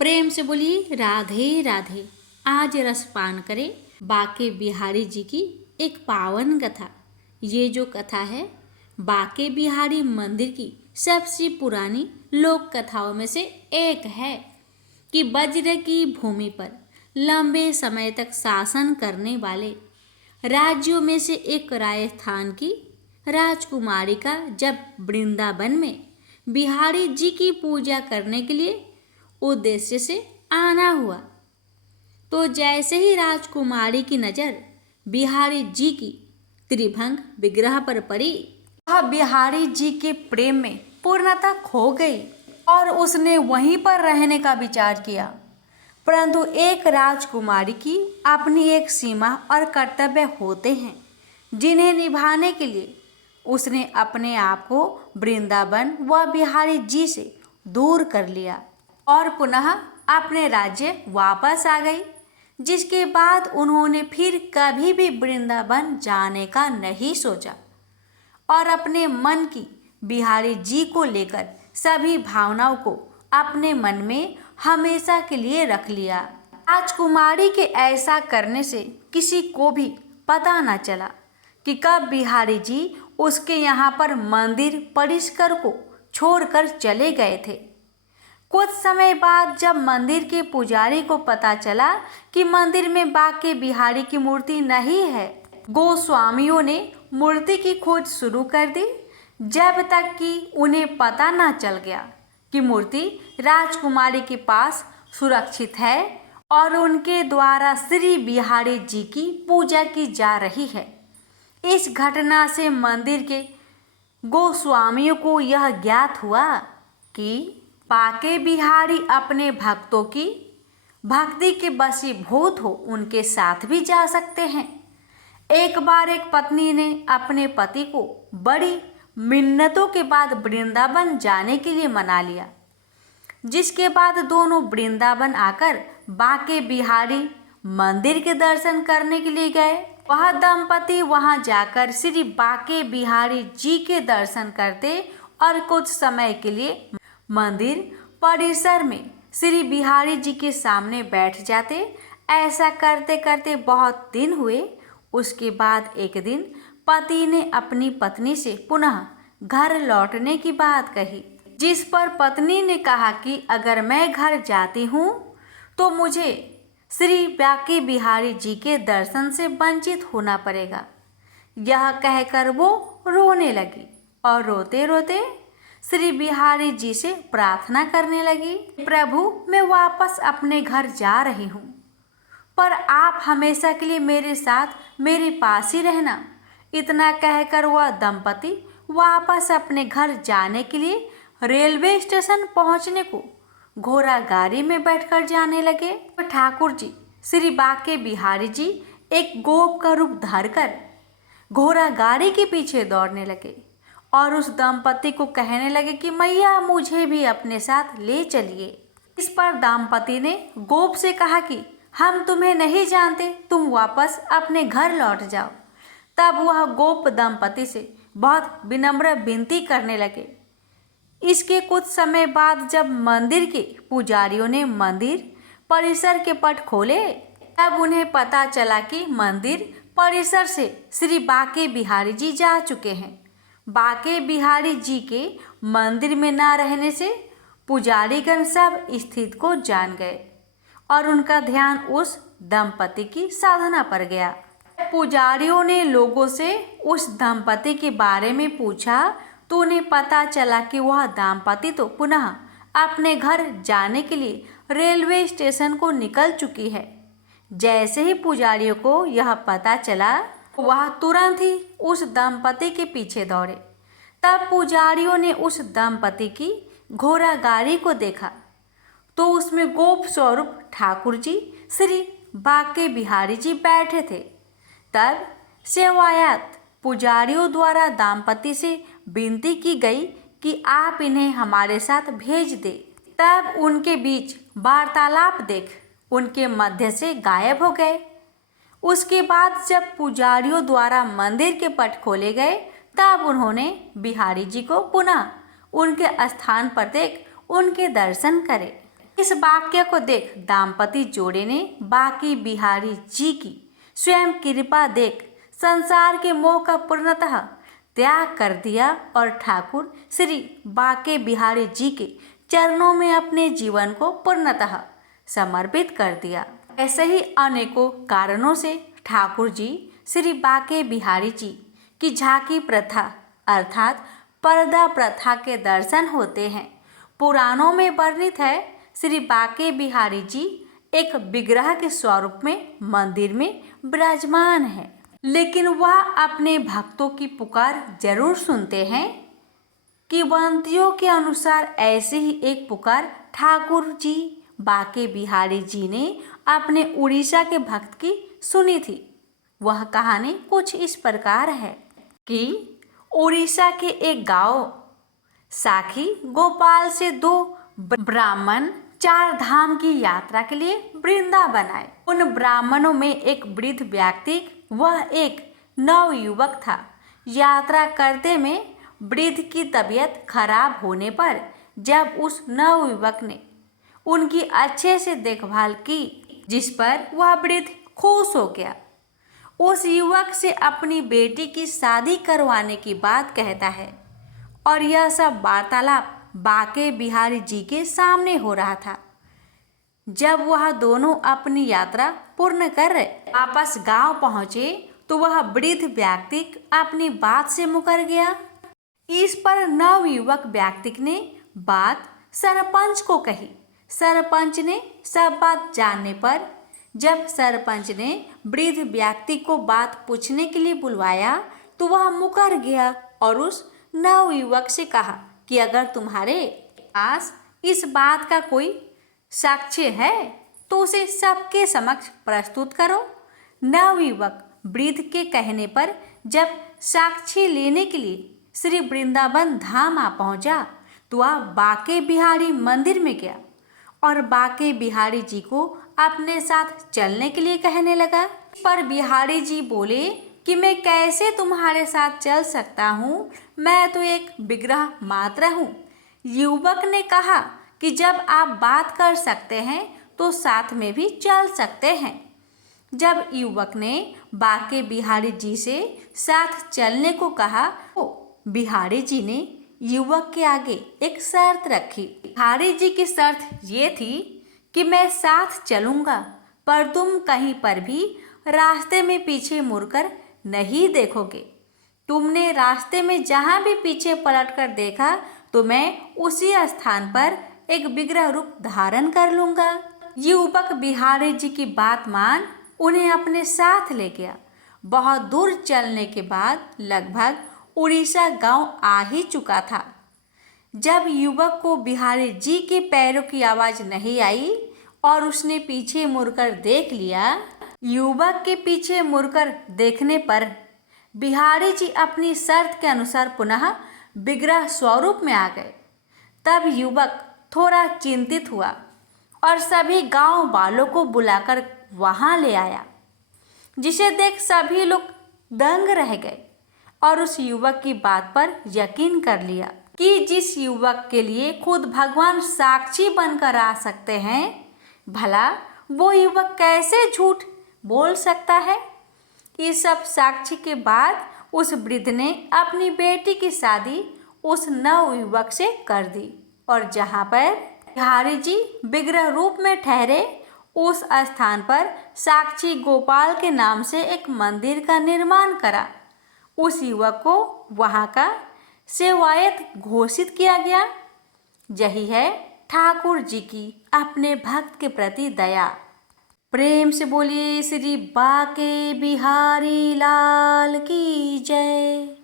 प्रेम से बोलिए राधे राधे। आज रसपान करें बाके बिहारी जी की एक पावन कथा। ये जो कथा है बाके बिहारी मंदिर की सबसे पुरानी लोक कथाओं में से एक है कि वज्र की भूमि पर लंबे समय तक शासन करने वाले राज्यों में से एक राजस्थान की राजकुमारी का जब वृंदावन में बिहारी जी की पूजा करने के लिए उद्देश्य से आना हुआ, तो जैसे ही राजकुमारी की नज़र बिहारी जी की त्रिभंग विग्रह पर पड़ी, वह बिहारी जी के प्रेम में पूर्णतः खो गई और उसने वहीं पर रहने का विचार किया। परंतु एक राजकुमारी की अपनी एक सीमा और कर्तव्य होते हैं जिन्हें निभाने के लिए उसने अपने आप को वृंदावन व बिहारी जी से दूर कर लिया और पुनः अपने राज्य वापस आ गई, जिसके बाद उन्होंने फिर कभी भी वृंदावन जाने का नहीं सोचा और अपने मन की बिहारी जी को लेकर सभी भावनाओं को अपने मन में हमेशा के लिए रख लिया। राजकुमारी के ऐसा करने से किसी को भी पता न चला कि कब बिहारी जी उसके यहाँ पर मंदिर परिसर को छोड़कर चले गए थे। कुछ समय बाद जब मंदिर के पुजारी को पता चला कि मंदिर में बाके बिहारी की मूर्ति नहीं है, गोस्वामियों ने मूर्ति की खोज शुरू कर दी, जब तक कि उन्हें पता न चल गया कि मूर्ति राजकुमारी के पास सुरक्षित है और उनके द्वारा श्री बिहारी जी की पूजा की जा रही है। इस घटना से मंदिर के गोस्वामियों को यह ज्ञात हुआ कि बाके बिहारी अपने भक्तों की भक्ति के वशीभूत हो उनके साथ भी जा सकते हैं। एक बार एक पत्नी ने अपने पति को बड़ी मिन्नतों के बाद वृंदावन जाने के लिए मना लिया, जिसके बाद दोनों वृंदावन आकर बाके बिहारी मंदिर के दर्शन करने के लिए गए। वह दंपति वहां जाकर श्री बाके बिहारी जी के दर्शन करते और कुछ समय के लिए मंदिर परिसर में श्री बिहारी जी के सामने बैठ जाते। ऐसा करते करते बहुत दिन हुए। उसके बाद एक दिन पति ने अपनी पत्नी से पुनः घर लौटने की बात कही, जिस पर पत्नी ने कहा कि अगर मैं घर जाती हूँ तो मुझे श्री बाके बिहारी जी के दर्शन से वंचित होना पड़ेगा। यह कहकर वो रोने लगी और रोते रोते श्री बिहारी जी से प्रार्थना करने लगी, प्रभु मैं वापस अपने घर जा रही हूँ, पर आप हमेशा के लिए मेरे साथ मेरे पास ही रहना। इतना कहकर वह दंपति वापस अपने घर जाने के लिए रेलवे स्टेशन पहुँचने को घोड़ा गाड़ी में बैठकर जाने लगे। ठाकुर जी श्री बाके बिहारी जी एक गोप का रूप धरकर घोड़ा गाड़ी के पीछे दौड़ने लगे और उस दंपति को कहने लगे कि मैया मुझे भी अपने साथ ले चलिए। इस पर दंपति ने गोप से कहा कि हम तुम्हें नहीं जानते, तुम वापस अपने घर लौट जाओ। तब वह गोप दंपति से बहुत विनम्र विनती करने लगे। इसके कुछ समय बाद जब मंदिर के पुजारियों ने मंदिर परिसर के पट खोले, तब उन्हें पता चला कि मंदिर परिसर से श्री बाके बिहारी जी जा चुके हैं। बाके बिहारी जी के मंदिर में न रहने से पुजारीगण सब स्थिति को जान गए और उनका ध्यान उस दंपति की साधना पर गया। पुजारियों ने लोगों से उस दंपति के बारे में पूछा तो उन्हें पता चला कि वह दंपति तो पुनः अपने घर जाने के लिए रेलवे स्टेशन को निकल चुकी है। जैसे ही पुजारियों को यह पता चला, वह तुरंत ही उस दंपति के पीछे दौड़े। तब पुजारियों ने उस दंपति की घोड़ा गाड़ी को देखा तो उसमें गोप स्वरूप ठाकुर जी श्री बाके बिहारी जी बैठे थे। तब सेवायत पुजारियों द्वारा दंपति से विनती की गई कि आप इन्हें हमारे साथ भेज दे। तब उनके बीच वार्तालाप देख उनके मध्य से गायब हो गए। उसके बाद जब पुजारियों द्वारा मंदिर के पट खोले गए, तब उन्होंने बिहारी जी को पुनः उनके स्थान पर देख उनके दर्शन करे। इस वाक्य को देख दाम्पत्य जोड़े ने बाके बिहारी जी की स्वयं कृपा देख संसार के मोह का पूर्णतः त्याग कर दिया और ठाकुर श्री बाके बिहारी जी के चरणों में अपने जीवन को पूर्णतः समर्पित कर दिया। ऐसे ही अनेकों कारणों से ठाकुर जी श्री बाके बिहारी जी की झांकी प्रथा अर्थात पर्दा प्रथा के दर्शन होते हैं। पुराणों में वर्णित है श्री बाके बिहारी जी एक विग्रह के स्वरूप में मंदिर में विराजमान है, लेकिन वह अपने भक्तों की पुकार जरूर सुनते हैं। किंवदंतियों के अनुसार ऐसे ही एक पुकार ठाकुर जी बाके बिहारी जी ने अपने उड़ीसा के भक्त की सुनी थी। वह कहानी कुछ इस प्रकार है कि उड़ीसा के एक गांव साखी गोपाल से दो ब्राह्मण 4 धाम की यात्रा के लिए वृंदावन आए। उन ब्राह्मणों में एक वृद्ध व्यक्ति वह एक नवयुवक था। यात्रा करते में वृद्ध की तबीयत खराब होने पर जब उस नवयुवक ने उनकी अच्छे से देखभाल की, जिस पर वह वृद्ध खुश हो गया, उस युवक से अपनी बेटी की शादी करवाने की बात कहता है। और यह सब वार्तालाप बाके बिहारी जी के सामने हो रहा था। जब वह दोनों अपनी यात्रा पूर्ण कर वापस गांव पहुंचे तो वह वृद्ध व्यक्ति अपनी बात से मुकर गया। इस पर नवयुवक व्यक्ति ने बात सरपंच को कही। सरपंच ने सब बात जानने पर जब सरपंच ने वृद्ध व्यक्ति को बात पूछने के लिए बुलवाया तो वह मुकर गया और उस नवयुवक से कहा कि अगर तुम्हारे पास इस बात का कोई साक्ष्य है तो उसे सबके समक्ष प्रस्तुत करो। नवयुवक वृद्ध के कहने पर जब साक्ष्य लेने के लिए श्री वृंदावन धाम आ पहुंचा तो वह बाके बिहारी मंदिर में गया और बाके बिहारी जी को अपने साथ चलने के लिए कहने लगा। पर बिहारी जी बोले कि मैं कैसे तुम्हारे साथ चल सकता हूँ, मैं तो एक विग्रह मात्र हूँ। युवक ने कहा कि जब आप बात कर सकते हैं तो साथ में भी चल सकते हैं। जब युवक ने बाके बिहारी जी से साथ चलने को कहा तो बिहारी जी ने युवक के आगे एक शर्त रखी। बिहारी जी की शर्त ये थी कि मैं साथ चलूंगा पर तुम कहीं पर भी रास्ते में पीछे मुड़कर नहीं देखोगे। तुमने रास्ते में जहाँ भी पीछे पलटकर देखा तो मैं उसी स्थान पर एक विग्रह रूप धारण कर लूंगा। युवक बिहारी जी की बात मान उन्हें अपने साथ ले गया। बहुत दूर चलने के बाद लगभग उड़ीसा गांव आ ही चुका था। जब युवक को बिहारी जी के पैरों की आवाज नहीं आई और उसने पीछे मुड़कर देख लिया, युवक के पीछे मुड़कर देखने पर बिहारी जी अपनी शर्त के अनुसार पुनः विग्रह स्वरूप में आ गए। तब युवक थोड़ा चिंतित हुआ और सभी गांव वालों को बुलाकर वहां ले आया, जिसे देख सभी लोग दंग रह गए और उस युवक की बात पर यकीन कर लिया कि जिस युवक के लिए खुद भगवान साक्षी बनकर आ सकते हैं, भला वो युवक कैसे झूठ बोल सकता है। इस सब साक्षी के बाद उस वृद्ध ने अपनी बेटी की शादी उस नव युवक से कर दी और जहाँ पर बिहारी जी विग्रह रूप में ठहरे उस स्थान पर साक्षी गोपाल के नाम से एक मंदिर का निर्माण करा। उस युवक को वहाँ का सेवायत घोषित किया गया। यही है ठाकुर जी की अपने भक्त के प्रति दया। प्रेम से बोलिए श्री बाके बिहारी लाल की जय।